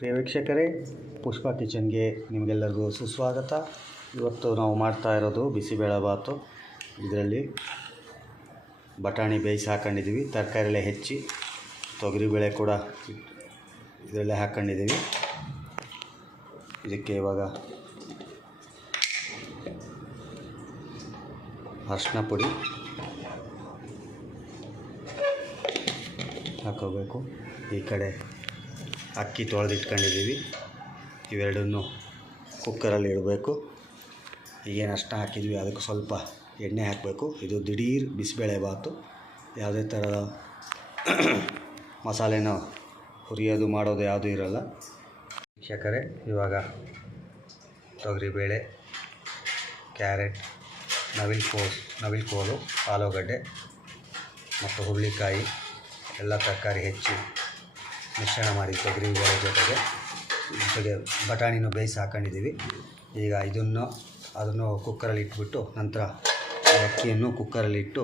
ಪ್ರಿಯ ವೀಕ್ಷಕರೇ, ಪುಷ್ಪ ಕಿಚನ್ಗೆ ನಿಮಗೆಲ್ಲರಿಗೂ ಸುಸ್ವಾಗತ. ಇವತ್ತು ನಾವು ಮಾಡ್ತಾ ಇರೋದು ಬಿಸಿಬೇಳೆಬಾತು. ಇದರಲ್ಲಿ ಬಟಾಣಿ ಬೇಯಿಸಿ ಹಾಕೊಂಡಿದ್ದೀವಿ, ತರಕಾರಿಯೆಲ್ಲ ಹೆಚ್ಚಿ, ತೊಗರಿಬೇಳೆ ಕೂಡ ಇದರಲ್ಲೇ ಹಾಕ್ಕೊಂಡಿದ್ದೀವಿ. ಇದಕ್ಕೆ ಇವಾಗ ಅರಿಶಿನ ಪುಡಿ ಹಾಕೋಬೇಕು. ಈ ಕಡೆ ಅಕ್ಕಿ ತೊಳೆದಿಟ್ಕೊಂಡಿದ್ದೀವಿ. ಇವೆರಡನ್ನು ಕುಕ್ಕರಲ್ಲಿ ಇಡಬೇಕು. ಈಗೇನು ಅರಿಶಿನ ಹಾಕಿದ್ವಿ ಅದಕ್ಕೆ ಸ್ವಲ್ಪ ಎಣ್ಣೆ ಹಾಕಬೇಕು. ಇದು ದಿಢೀರ್ ಬಿಸಿಬೇಳೆಬಾತು. ಯಾವುದೇ ಥರದ ಮಸಾಲೆನ ಹುರಿಯೋದು ಮಾಡೋದು ಯಾವುದೂ ಇರೋಲ್ಲ. ವೀಕ್ಷಕರೇ, ಇವಾಗ ತೊಗರಿಬೇಳೆ, ಕ್ಯಾರೆಟ್, ನವಿಲುಕೋಲು, ಆಲೂಗಡ್ಡೆ ಮತ್ತು ಹುರುಳಿಕಾಯಿ ಎಲ್ಲ ತರಕಾರಿ ಹೆಚ್ಚಿ ಮಿಶ್ರಣ ಮಾಡಿ ತೊಗರಿಬೇಳೆ ಜೊತೆಗೆ ಬಟಾಣಿನೂ ಬೇಯಿಸಿ ಹಾಕೊಂಡಿದ್ದೀವಿ. ಈಗ ಅದನ್ನು ಕುಕ್ಕರಲ್ಲಿ ಇಟ್ಬಿಟ್ಟು ನಂತರ ಅಕ್ಕಿಯನ್ನು ಕುಕ್ಕರಲ್ಲಿ ಇಟ್ಟು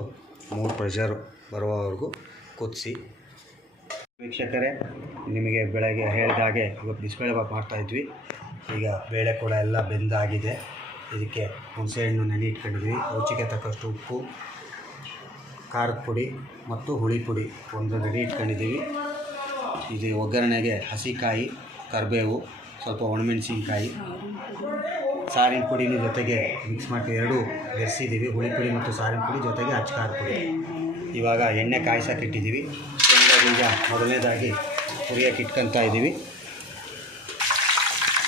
3 ಪ್ರೆಷರ್ ಬರುವವರೆಗೂ ಕುದಿಸಿ. ವೀಕ್ಷಕರೇ, ನಿಮಗೆ ಬೆಳಗ್ಗೆ ಹೇಳಿದ ಹಾಗೆ ಇವತ್ತು ಬಿಸಿಬೇಳೆಬಾತು ಮಾಡ್ತಾಯಿದ್ವಿ. ಈಗ ಬೇಳೆ ಕೂಡ ಎಲ್ಲ ಬೆಂದಾಗಿದೆ. ಇದಕ್ಕೆ ಹುಣಸೆಹಣ್ಣು ನೆನೆ ಇಟ್ಕೊಂಡಿದ್ವಿ. ರುಚಿಗೆ ತಕ್ಕಷ್ಟು ಉಪ್ಪು, ಖಾರದ ಪುಡಿ ಮತ್ತು ಹುಳಿ ಪುಡಿ ಒಂದು ರೆಡಿ ಇಟ್ಕೊಂಡಿದ್ದೀವಿ. ಇದು ಒಗ್ಗರಣೆಗೆ ಹಸಿಕಾಯಿ, ಕರಿಬೇವು, ಸ್ವಲ್ಪ ಒಣಮೆಣಸಿನ್ಕಾಯಿ, ಸಾರಿನ ಪುಡಿನ ಜೊತೆಗೆ ಮಿಕ್ಸ್ ಮಾಡಿ ಎರಡೂ ಬೆರೆಸಿದ್ದೀವಿ. ಹುಳಿ ಪುಡಿ ಮತ್ತು ಸಾರಿನ ಪುಡಿ ಜೊತೆಗೆ ಖಾರದ ಪುಡಿ. ಇವಾಗ ಎಣ್ಣೆ ಕಾಯ್ಸೋಕೆ ಇಟ್ಟಿದ್ದೀವಿ. ಶೇಂಗಾ ಬೀಜ ಮೊದಲನೇದಾಗಿ ಹುರಿಯೋಕೆ ಇಟ್ಕೊತಾ ಇದ್ದೀವಿ.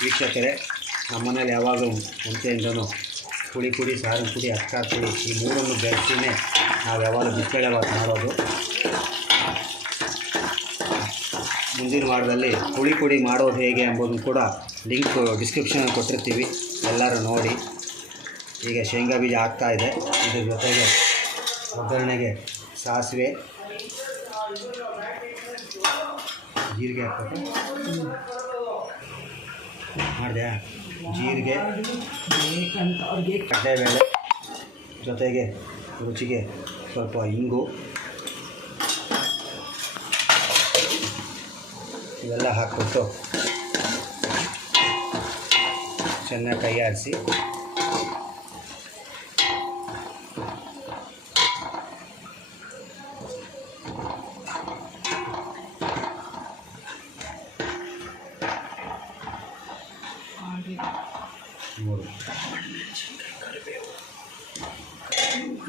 ವೀಕ್ಷಕರೇ, ನಮ್ಮನೇಲಿ ಯಾವಾಗಲೂ ಮುಂಚೆಯಿಂದನೂ ಹುಳಿ ಪುಡಿ, ಸಾರಿನ ಪುಡಿ, ಖಾರದ ಪುಡಿ ಈ ಮೂರನ್ನು ಬೆರೆಸಿನೇ ನಾವು ಯಾವಾಗಲೂ ಬಿಸಿಬೇಳೆಬಾತು ಮಾಡೋದು. ಮುಂದಿನ ವಾರದಲ್ಲಿ ಹುಳಿ ಪುಡಿ ಮಾಡೋದು ಹೇಗೆ ಎಂಬುದನ್ನು ಕೂಡ ಲಿಂಕ್ ಡಿಸ್ಕ್ರಿಪ್ಷನಲ್ಲಿ ಕೊಟ್ಟಿರ್ತೀವಿ, ಎಲ್ಲರೂ ನೋಡಿ. ಈಗ ಶೇಂಗಾ ಬೀಜ ಹಾಕ್ತಾಯಿದೆ. ಇದ್ರ ಜೊತೆಗೆ ಒಗ್ಗರಣೆಗೆ ಸಾಸಿವೆ, ಜೀರಿಗೆ ಹಾಕ್ಬೇಕು. ಮಾಡಿದೆ ಜೀರಿಗೆ, ಕಡಲೆಬೇಳೆ ಜೊತೆಗೆ ರುಚಿಗೆ ಸ್ವಲ್ಪ ಇಂಗು ಇವೆಲ್ಲ ಹಾಕ್ಬಿಟ್ಟು ಚೆನ್ನಾಗಿ ಕೈ ಆಡಿಸಿ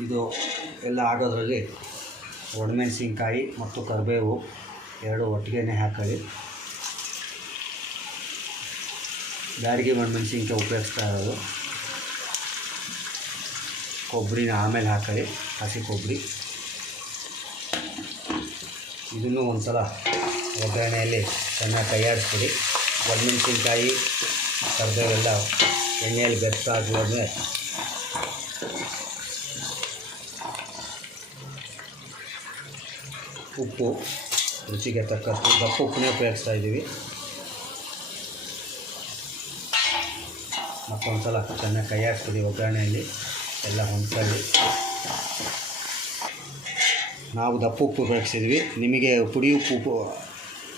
ಇದು ಎಲ್ಲ ಆಗೋದ್ರಲ್ಲಿ ಒಣಮೆಣಸಿನ್ಕಾಯಿ ಮತ್ತು ಕರಿಬೇವು ಎರಡು ಒಟ್ಟಿಗೆ ಹಾಕೊಳ್ಳಿ. ಬ್ಯಾಡಗಿ ಒಣಮೆಣಸಿನ್ಕಾಯಿ ಉಪಯೋಗಿಸ್ತಾ ಇರೋದು. ಕೊಬ್ಬರಿನ ಆಮೇಲೆ ಹಾಕೊಳ್ಳಿ, ಹಸಿ ಕೊಬ್ಬರಿ. ಇದನ್ನು ಒಂದು ಸಲ ಒಗ್ಗರಣೆಯಲ್ಲಿ ಚೆನ್ನಾಗಿ ಕೈಯಾಡಿಸ್ಬಿಡಿ. ಒಣಮೆಣಸಿನ್ಕಾಯಿ, ಕರಿಬೇವೆಲ್ಲ ಎಣ್ಣೆಯಲ್ಲಿ ಬೆರೆಸಾದ್ಮೇಲೆ ಉಪ್ಪು ರುಚಿಗೆ ತಕ್ಕಷ್ಟು ದಪ್ಪ ಉಪ್ಪನ್ನೇ ಉಪಯೋಗಿಸ್ತಾ ಇದ್ದೀವಿ. ಮತ್ತೊಂದು ಸಲ ಚೆನ್ನಾಗಿ ಕೈ ಹಾಕ್ತೀವಿ. ಒಗ್ಗರಣೆಯಲ್ಲಿ ಎಲ್ಲ ಹೊಂದ್ಕೊಳ್ಳಿ. ನಾವು ದಪ್ಪ ಉಪ್ಪು ಉಪಯೋಗಿಸಿದ್ವಿ. ನಿಮಗೆ ಪುಡಿ ಉಪ್ಪು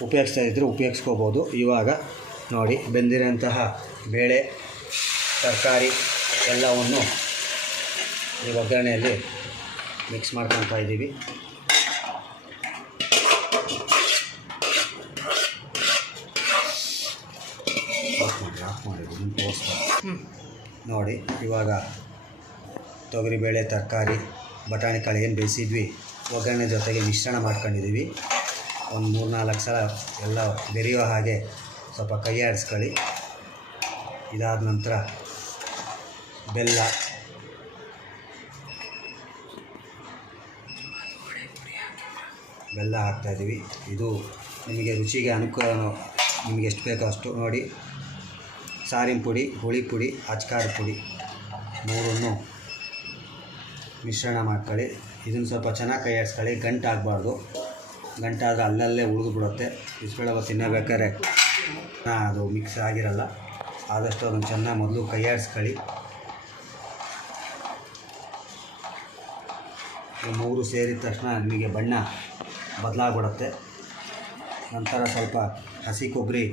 ಉಪಯೋಗಿಸ್ತಾ ಇದ್ದರೆ ಉಪಯೋಗಿಸ್ಕೋಬೋದು. ಇವಾಗ ನೋಡಿ, ಬೆಂದಿರೋಂತಹ ಬೇಳೆ, ತರಕಾರಿ ಎಲ್ಲವನ್ನು ಈ ಒಗ್ಗರಣೆಯಲ್ಲಿ ಮಿಕ್ಸ್ ಮಾಡ್ಕೊತಾ ಇದ್ದೀವಿ. ನೋಡಿ, ಇವಾಗ ತೊಗರಿಬೇಳೆ, ತರಕಾರಿ, ಬಟಾಣಿ ಕಾಳು ಏನು ಬೇಯಿಸಿದ್ವಿ ಒಗ್ಗರಣೆ ಜೊತೆಗೆ ಮಿಶ್ರಣ ಮಾಡ್ಕೊಂಡಿದ್ದೀವಿ. ಒಂದು 3-4 ಸಲ ಎಲ್ಲ ಬೆರೆಯೋ ಹಾಗೆ ಸ್ವಲ್ಪ ಕೈ ಆಡಿಸ್ಕೊಳ್ಳಿ. ಇದಾದ ನಂತರ ಬೆಲ್ಲ, ಹಾಕ್ತಾಯಿದ್ದೀವಿ. ಇದು ನಿಮಗೆ ರುಚಿಗೆ ಅನುಕೂಲ, ನಿಮಗೆ ಎಷ್ಟು ಬೇಕೋ ಅಷ್ಟು ನೋಡಿ. ಸಾರಿನ ಪುಡಿ, ಹುಳಿ ಪುಡಿ, ಖಾರದ ಪುಡಿ ಮೂರನ್ನು ಮಿಶ್ರಣ ಮಾಡ್ಕೊಳ್ಳಿ. ಇದನ್ನು ಸ್ವಲ್ಪ ಚೆನ್ನಾಗಿ ಕೈ ಆಡಿಸ್ಕೊಳ್ಳಿ. ಗಂಟಾಗಬಾರ್ದು. ಗಂಟಾದರೆ ಅಲ್ಲಲ್ಲೇ ಉಳಿದುಬಿಡುತ್ತೆ. ಬಿಸಿಬೇಳೆಬಾತು ತಿನ್ನಬೇಕಾದ್ರೆ ಅದು ಮಿಕ್ಸ್ ಆಗಿರಲ್ಲ. ಆದಷ್ಟು ಅದನ್ನು ಚೆನ್ನಾಗಿ ಮೊದಲು ಕೈ ಆಡಿಸ್ಕೊಳ್ಳಿ. ಮೂರು ಸೇರಿದ ತಕ್ಷಣ ನಿಮಗೆ ಬಣ್ಣ ಬದಲಾಗ್ಬಿಡುತ್ತೆ. ನಂತರ ಸ್ವಲ್ಪ ಹಸಿ ಕೊಬ್ಬರಿ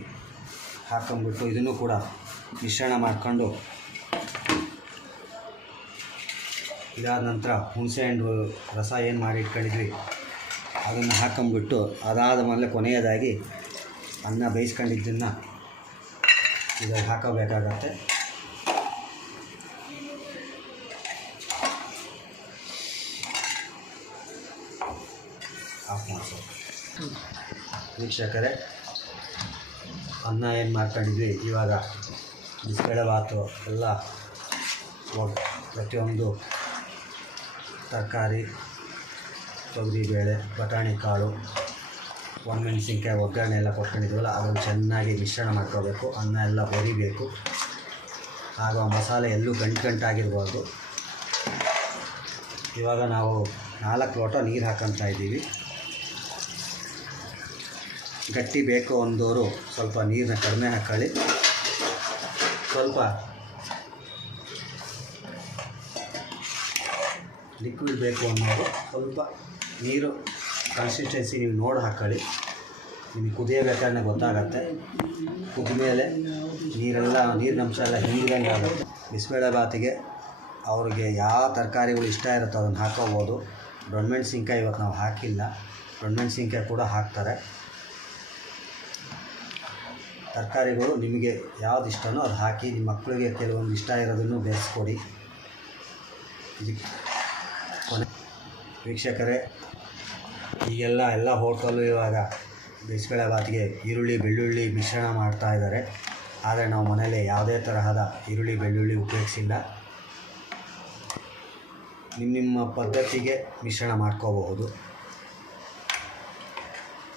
ಹಾಕೊಂಡ್ಬಿಟ್ಟು ಇದನ್ನು ಕೂಡ ಮಿಶ್ರಣ ಮಾಡಿಕೊಂಡು ಇದಾದ ನಂತರ ಹುಣಸೆಹಣ್ಣು ರಸ ಏನು ಮಾಡಿ ಇಟ್ಕೊಂಡಿದ್ವಿ ಅದನ್ನು ಹಾಕೊಂಡ್ಬಿಟ್ಟು ಅದಾದ ಮೇಲೆ ಕೊನೆಯದಾಗಿ ಅನ್ನ ಬೇಯಿಸ್ಕೊಂಡಿದ್ದನ್ನು ಇದ್ರಲ್ಲಿ ಹಾಕೋಬೇಕಾಗತ್ತೆ. ಆಫ್ ಮಾಡಿಸೋದು. ವೀಕ್ಷಕರೇ, ಅನ್ನ ಏನು ಮಾಡ್ಕೊಂಡಿದ್ವಿ ಇವಾಗ ಬಿಸಿಬೇಳೆಭಾತು ಎಲ್ಲ ಪ್ರತಿಯೊಂದು ತರಕಾರಿ, ತೊಗರಿಬೇಳೆ, ಬಟಾಣಿ ಕಾಳು, ಒಣಮೆಣಸಿನ್ಕಾಯಿ ಒಗ್ಗರಣೆ ಎಲ್ಲ ಕೊಟ್ಕೊಂಡಿದ್ವಲ್ಲ ಅದನ್ನು ಚೆನ್ನಾಗಿ ಮಿಶ್ರಣ ಮಾಡ್ಕೋಬೇಕು. ಅನ್ನ ಎಲ್ಲ ಹೊರಿಬೇಕು. ಆಗ ಮಸಾಲೆ ಎಲ್ಲೂ ಗಂಟಾಗಿರ್ಬಾರ್ದು. ಇವಾಗ ನಾವು 4 ಲೋಟ ನೀರು ಹಾಕ್ಕೊತಾ ಇದ್ದೀವಿ. ಗಟ್ಟಿ ಬೇಕು ಅಂದವರು ಸ್ವಲ್ಪ ನೀರನ್ನ ಕಡಿಮೆ ಹಾಕ್ಕೊಳ್ಳಿ. ಸ್ವಲ್ಪ ಲಿಕ್ವಿಡ್ ಬೇಕು ಅನ್ನೋರು ಸ್ವಲ್ಪ ನೀರು ಕನ್ಸಿಸ್ಟೆನ್ಸಿ ನೀವು ನೋಡಿ ಹಾಕ್ಕೊಳ್ಳಿ. ನಿಮಗೆ ಕುದಿಯಬೇಕಾದ್ರೆ ಗೊತ್ತಾಗತ್ತೆ. ಕುದ್ದ ಮೇಲೆ ನೀರಿನ ಅಂಶ ಎಲ್ಲ ಹಿಂದಂಗೆ ಆಗುತ್ತೆ. ಬಿಸಿಬೇಳೆಭಾತಿಗೆ ಅವ್ರಿಗೆ ಯಾವ ತರಕಾರಿಗಳು ಇಷ್ಟ ಇರುತ್ತೋ ಅದನ್ನು ಹಾಕೋಬೋದು. ದೊಣ್ಣಮೆಣಸಿನ್ಕಾಯಿ ಇವತ್ತು ನಾವು ಹಾಕಿಲ್ಲ, ದೊಣ್ಣಮೆಣಸಿನ್ಕಾಯಿ ಕೂಡ ಹಾಕ್ತಾರೆ. ತರಕಾರಿಗಳು ನಿಮಗೆ ಯಾವ್ದು ಇಷ್ಟನೋ ಅದು ಹಾಕಿ. ನಿಮ್ಮ ಮಕ್ಕಳಿಗೆ ಕೆಲವೊಂದು ಇಷ್ಟ ಇರೋದನ್ನು ಬೆರೆಸ್ಕೊಡಿ. ಇದಕ್ಕೆ ವೀಕ್ಷಕರೇ, ಎಲ್ಲ ಹೋಟೆಲು ಇವಾಗ ಬಿಸಿಬೇಳೆಭಾತಿಗೆ ಈರುಳ್ಳಿ ಬೆಳ್ಳುಳ್ಳಿ ಮಿಶ್ರಣ ಮಾಡ್ತಾ ಇದ್ದಾರೆ. ಆದರೆ ನಾವು ಮನೇಲಿ ಯಾವುದೇ ತರಹದ ಈರುಳ್ಳಿ ಬೆಳ್ಳುಳ್ಳಿ ಉಪಯೋಗಿಸಿಲ್ಲ. ನಿಮ್ಮ ಪದ್ಧತಿಗೆ ಮಿಶ್ರಣ ಮಾಡ್ಕೋಬಹುದು.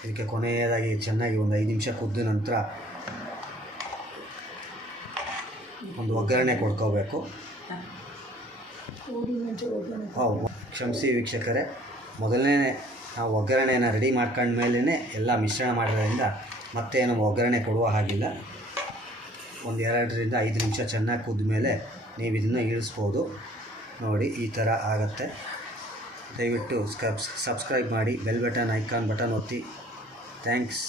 ಇದಕ್ಕೆ ಕೊನೆಯದಾಗಿ ಚೆನ್ನಾಗಿ ಒಂದು 5 ನಿಮಿಷ ಕುದ್ದ ನಂತರ ಒಂದು ಒಗ್ಗರಣೆ ಕೊಡ್ಕೋಬೇಕು. ಕ್ಷಮಿಸಿ ವೀಕ್ಷಕರೇ, ಮೊದಲನೇ ನಾವು ಒಗ್ಗರಣೆನ ರೆಡಿ ಮಾಡ್ಕೊಂಡ್ಮೇಲೇ ಎಲ್ಲ ಮಿಶ್ರಣ ಮಾಡೋದ್ರಿಂದ ಮತ್ತೇನು ಒಗ್ಗರಣೆ ಕೊಡುವ ಹಾಗಿಲ್ಲ. ಒಂದು 2ರಿಂದ 5 ನಿಮಿಷ ಚೆನ್ನಾಗಿ ಕುದ್ದ ಮೇಲೆ ನೀವು ಇದನ್ನು ಇಳಿಸ್ಬೋದು. ನೋಡಿ ಈ ಥರ ಆಗುತ್ತೆ. ದಯವಿಟ್ಟು ಸಬ್ಸ್ಕ್ರೈಬ್ ಮಾಡಿ, ಬೆಲ್ ಬಟನ್ ಐಕಾನ್ ಬಟನ್ ಒತ್ತಿ. ಥ್ಯಾಂಕ್ಸ್.